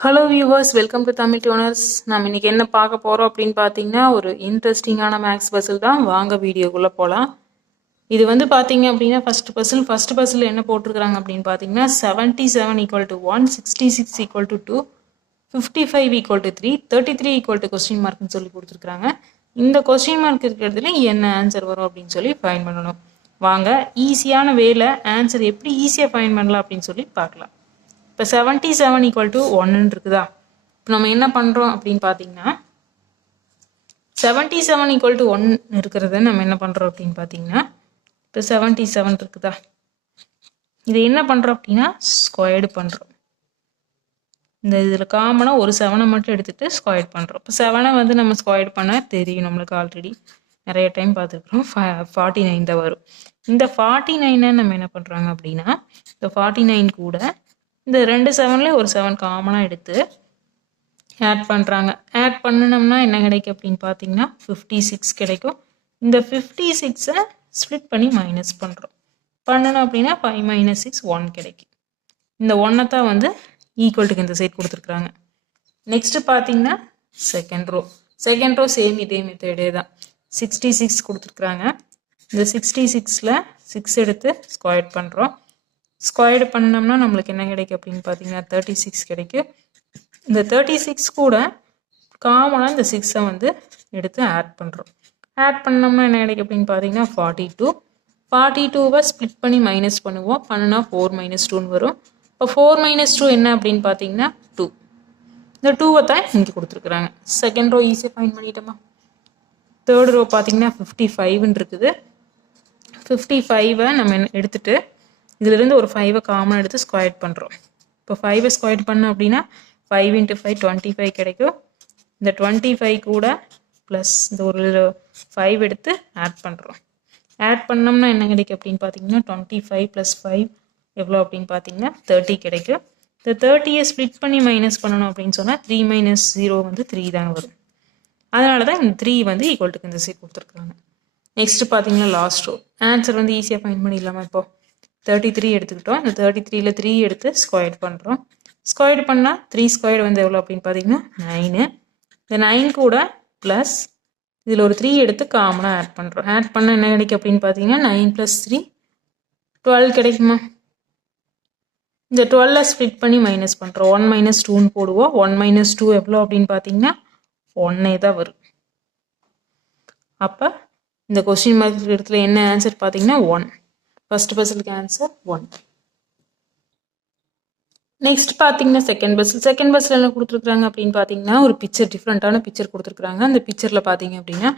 Hello viewers, welcome to Tamil tuners. நம்ம இன்னைக்கு என்ன பார்க்க போகிறோம் அப்படின்னு பார்த்தீங்கன்னா, ஒரு இன்ட்ரெஸ்டிங்கான மேக்ஸ் பசில் தான். வாங்க வீடியோக்குள்ளே போகலாம். இது வந்து பார்த்தீங்க அப்படின்னா ஃபர்ஸ்ட் பசில் என்ன போட்டிருக்கிறாங்க அப்படின்னு பார்த்தீங்கன்னா, 77 = 1, 66 = 2, 55 = 3, 33 = கொஸ்டின் மார்க்னு சொல்லி கொடுத்துருக்காங்க. இந்த கொஸ்டின் மார்க் இருக்கிறதுல என்ன ஆன்சர் வரும் அப்படின்னு சொல்லி ஃபைன் பண்ணணும். வாங்க ஈஸியான வேல ஆன்சர் எப்படி ஈஸியாக ஃபைன் பண்ணலாம் அப்படின்னு சொல்லி பார்க்கலாம். இப்போ 77 = 1 இருக்குதா? இப்போ நம்ம என்ன பண்ணுறோம் அப்படின்னு பார்த்தீங்கன்னா, 77 = 1 இருக்கிறத நம்ம என்ன பண்ணுறோம் அப்படின்னு பார்த்தீங்கன்னா, இப்போ 77 இருக்குதா, இதை என்ன பண்ணுறோம் அப்படின்னா ஸ்கொயர்டு பண்ணுறோம். இந்த இதில் காமனாக ஒரு 7 மட்டும் எடுத்துகிட்டு ஸ்கொயர்டு பண்ணுறோம். இப்போ 7 வந்து நம்ம ஸ்கொயர்டு பண்ண தெரியும், நம்மளுக்கு ஆல்ரெடி நிறைய டைம் பார்த்துருக்குறோம். 49 தான் வரும். இந்த 49 நம்ம என்ன பண்ணுறாங்க அப்படின்னா, இந்த 49 கூட இந்த 2 7ல ஒரு 7 காமனாக எடுத்து ஆட் பண்ணுறாங்க. ஆட் பண்ணினோம்னா என்ன கிடைக்கும் அப்படின்னு பார்த்தீங்கன்னா 56 கிடைக்கும். இந்த 56ஐ ஸ்ப்ளிட் பண்ணி மைனஸ் பண்ணுறோம். பண்ணணும் அப்படின்னா 5 - 6 1 கிடைக்கும். இந்த 1 தான் வந்து ஈக்குவல்ட்டுக்கு இந்த சைட் கொடுத்துருக்குறாங்க. நெக்ஸ்ட்டு பார்த்தீங்கன்னா செகண்ட் ரோ சேம் இதே மெத்தடே தான். 66 கொடுத்துருக்குறாங்க. இந்த 66ல் 6 எடுத்து ஸ்கொயர்ட் பண்ணுறோம். ஸ்கொயர்டு பண்ணோம்னா நம்மளுக்கு என்ன கிடைக்கும் அப்படின்னு பார்த்தீங்கன்னா 36 கிடைக்கும். இந்த 36 கூட காமனாக இந்த 6ஐ வந்து எடுத்து ஆட் பண்ணுறோம். ஆட் பண்ணோம்னா என்ன கிடைக்கும் அப்படின்னு பார்த்தீங்கன்னா 42வை ஸ்ப்ளிட் பண்ணி மைனஸ் பண்ணுவோம். பண்ணுனா 4 - 2ன்னு வரும். இப்போ 4 - 2 என்ன அப்படின்னு பார்த்தீங்கன்னா 2. இந்த 2வை தான் இங்கே கொடுத்துருக்குறாங்க. செகண்ட் ரோ ஈஸியாக ஃபைண்ட் பண்ணிட்டோமா? தேர்ட் ரோ பார்த்தீங்கன்னா 55ன்னு இருக்குது. 55வை நம்ம எடுத்துகிட்டு இதிலிருந்து ஒரு 5வை காமன் எடுத்து ஸ்கொயர்ட் பண்ணுறோம். இப்போ 5வை ஸ்கொயர்ட் பண்ணோம் அப்படின்னா 5 × 5 25 கிடைக்கும். இந்த 25 கூட ப்ளஸ் இந்த ஒரு 5 எடுத்து ஆட் பண்ணுறோம். ஆட் பண்ணோம்னா என்ன கிடைக்கும் அப்படின்னு பார்த்தீங்கன்னா 25 + 5 எவ்வளோ அப்படின்னு பார்த்தீங்கன்னா 30 கிடைக்கும். இந்த 30யை ஸ்ப்ளிட் பண்ணி மைனஸ் பண்ணணும் அப்படின்னு சொன்னால் 3 - 0 வந்து 3 தான் வரும். அதனால தான் இந்த 3 வந்து ஈக்குவல்ட்டுக்கு இந்த சைட் கொடுத்துருக்காங்க. நெக்ஸ்ட் பார்த்தீங்கன்னா லாஸ்ட் ரோ ஆன்சர் வந்து ஈஸியாக ஃபைண்ட் பண்ணிடலாமா? இப்போ 33 எடுத்துக்கிட்டோம். இந்த 33ல் 3 எடுத்து ஸ்கொயர்ட் பண்ணுறோம். ஸ்கொயர்டு பண்ணால் 3 ஸ்கொயர்டு வந்து எவ்வளோ அப்படின்னு பார்த்தீங்கன்னா 9. இந்த 9 கூட ப்ளஸ் இதில் ஒரு 3 எடுத்து காமனாக ஆட் பண்ணுறோம். ஆட் பண்ணால் என்ன கிடைக்கும் அப்படின்னு பார்த்தீங்கன்னா 9 + 3 12 கிடைக்குமா? இந்த 12ல் ஸ்ப்ளிட் பண்ணி மைனஸ் பண்ணுறோம். 1 - 2ன்னு போடுவோம். 1 - 2 எவ்வளோ அப்படின்னு பார்த்தீங்கன்னா 1 தான் வரும். அப்போ இந்த கொஸ்டின் மார்க் இடத்துல என்ன ஆன்சர் பார்த்தீங்கன்னா 1. ஃபர்ஸ்ட் பசிலுக்கு ஆன்சர் 1. நெக்ஸ்ட் பார்த்தீங்கன்னா செகண்ட் பஸ்ஸில் என்ன கொடுத்துருக்குறாங்க அப்படின்னு பார்த்தீங்கன்னா ஒரு பிக்சர், டிஃப்ரெண்ட்டான பிக்சர் கொடுத்துருக்குறாங்க. அந்த பிக்சரில் பார்த்தீங்க அப்படின்னா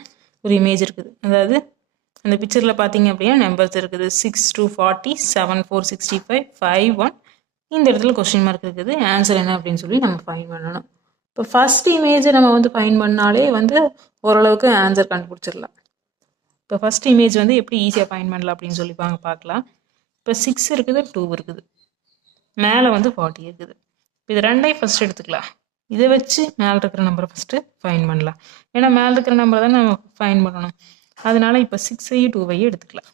ஒரு இமேஜ் இருக்குது. அதாவது அந்த பிக்சரில் பார்த்தீங்க அப்படின்னா நம்பர்ஸ் இருக்குது. 6 - 2 40, 7 - 4 65, 5 1. இந்த இடத்துல கொஸ்டின் மார்க் இருக்குது. ஆன்சர் என்ன அப்படின்னு சொல்லி நம்ம ஃபைன் பண்ணணும். இப்போ ஃபர்ஸ்ட் இமேஜை நம்ம வந்து ஃபைன் பண்ணாலே வந்து ஓரளவுக்கு ஆன்சர் கண்டுபிடிச்சிடலாம். இப்போ ஃபர்ஸ்ட் இமேஜ் வந்து எப்படி ஈஸியாக ஃபைன் பண்ணலாம் அப்படின்னு சொல்லி பார்க்கலாம். இப்போ 6 இருக்குது, 2 இருக்குது, மேலே வந்து 40 இருக்குது. இப்போ இது ரெண்டையும் ஃபஸ்ட் எடுத்துக்கலாம். இதை வச்சு மேலே இருக்கிற நம்பரை ஃபஸ்ட்டு ஃபைன் பண்ணலாம். ஏன்னா மேலே இருக்கிற நம்பரை தான் நம்ம ஃபைன் பண்ணணும். அதனால இப்போ 6ஐயும் 2வையும் எடுத்துக்கலாம்.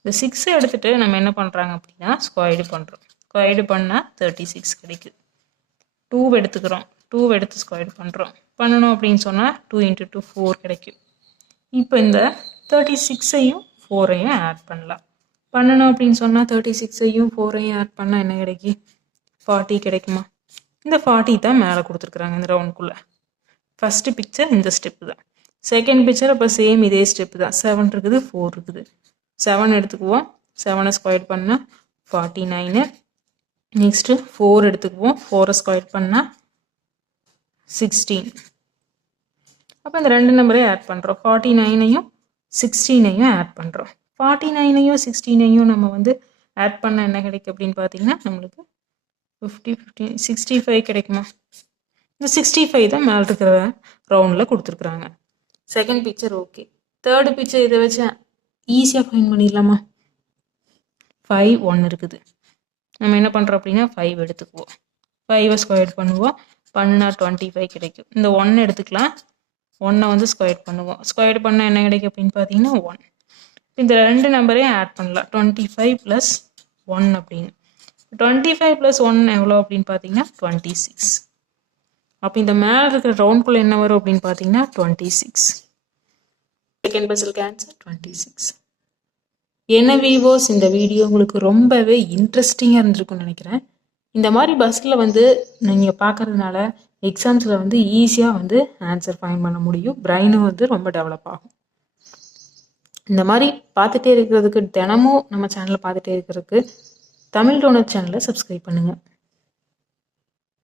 இந்த 6ஐ எடுத்துகிட்டு நம்ம என்ன பண்ணுறாங்க அப்படின்னா ஸ்கொயர்டு பண்ணுறோம். ஸ்கொயர்டு பண்ணால் 36 கிடைக்குது. 2 எடுத்துக்கிறோம். 2 எடுத்து ஸ்கொயர்டு பண்ணுறோம். பண்ணணும் அப்படின்னு சொன்னால் 2 × 2 4 கிடைக்கும். இப்போ இந்த 36ஐயும் 4ஐயும் ஆட் பண்ணலாம். பண்ணணும் அப்படின்னு சொன்னால் 36ஐயும் 4ஐயும் ஆட் பண்ணால் என்ன கிடைக்கும்? 40 கிடைக்குமா? இந்த 40 தான் மேலே கொடுத்துருக்குறாங்க இந்த ரவுண்டுக்குள்ளே. ஃபஸ்ட்டு பிக்சர் இந்த ஸ்டெப்பு தான். செகண்ட் பிக்சர் அப்போ சேம் இதே ஸ்டெப்பு தான். 7 இருக்குது, 4 இருக்குது. 7 எடுத்துக்குவோம். 7ஐ ஸ்கொயர் பண்ணால் 49. நெக்ஸ்ட்டு 4 எடுத்துக்குவோம். 4ஐ ஸ்கொயர் பண்ணால் 16. அப்போ இந்த ரெண்டு நம்பரையும் ஆட் பண்ணுறோம். 49ஐயும் 16ஐயும் ஆட் பண்ணுறோம். 49ஐயும் 16ஐயும் நம்ம வந்து ஆட் பண்ண என்ன கிடைக்கும் அப்படின்னு பார்த்தீங்கன்னா நம்மளுக்கு 65 கிடைக்குமா? இந்த 65 தான் மேலே இருக்கிற ரவுண்டில் கொடுத்துருக்குறாங்க. Second picture okay. Third picture இதை வச்சு ஈஸியாக ஃபைன் பண்ணிடலாமா? 5 1 இருக்குது. நம்ம என்ன பண்ணுறோம் அப்படின்னா 5 எடுத்துக்குவோம். 5ஐ ஸ்கொயர் பண்ணுவோம். பண்ணால் 25 கிடைக்கும். இந்த 1 எடுத்துக்கலாம். 1ஐ வந்து ஸ்கொயர் பண்ணுவோம். ஸ்கொயர் பண்ணால் என்ன கிடைக்கும் அப்படின்னு பார்த்தீங்கன்னா 1. இந்த ரெண்டு நம்பரையும் ஆட் பண்ணலாம். 25 + 1 அப்படின்னு. 25 + 1 எவ்வளோ அப்படின்னு பார்த்தீங்கன்னா 26. அப்போ இந்த மேலே இருக்கிற ரவுண்ட்குள்ளே என்ன வரும் அப்படின்னு பார்த்தீங்கன்னா 26. செகண்ட் பசிலுக்கு ஆன்சர் 26. என்ன விவோஸ், இந்த வீடியோ உங்களுக்கு ரொம்பவே இன்ட்ரெஸ்டிங்காக இருந்திருக்கும்னு நினைக்கிறேன். இந்த மாதிரி பஸ்ஸில் வந்து நீங்கள் பார்க்கறதுனால எக்ஸாம்ஸில் வந்து ஈஸியாக வந்து ஆன்சர் ஃபைண்ட் பண்ண முடியும். பிரெயினும் வந்து ரொம்ப டெவலப் ஆகும். இந்த மாதிரி பார்த்துட்டே இருக்கிறதுக்கு, தினமும் நம்ம சேனலை பார்த்துட்டே இருக்கிறதுக்கு தமிழ் டோனட் சேனலை சப்ஸ்கிரைப் பண்ணுங்கள்.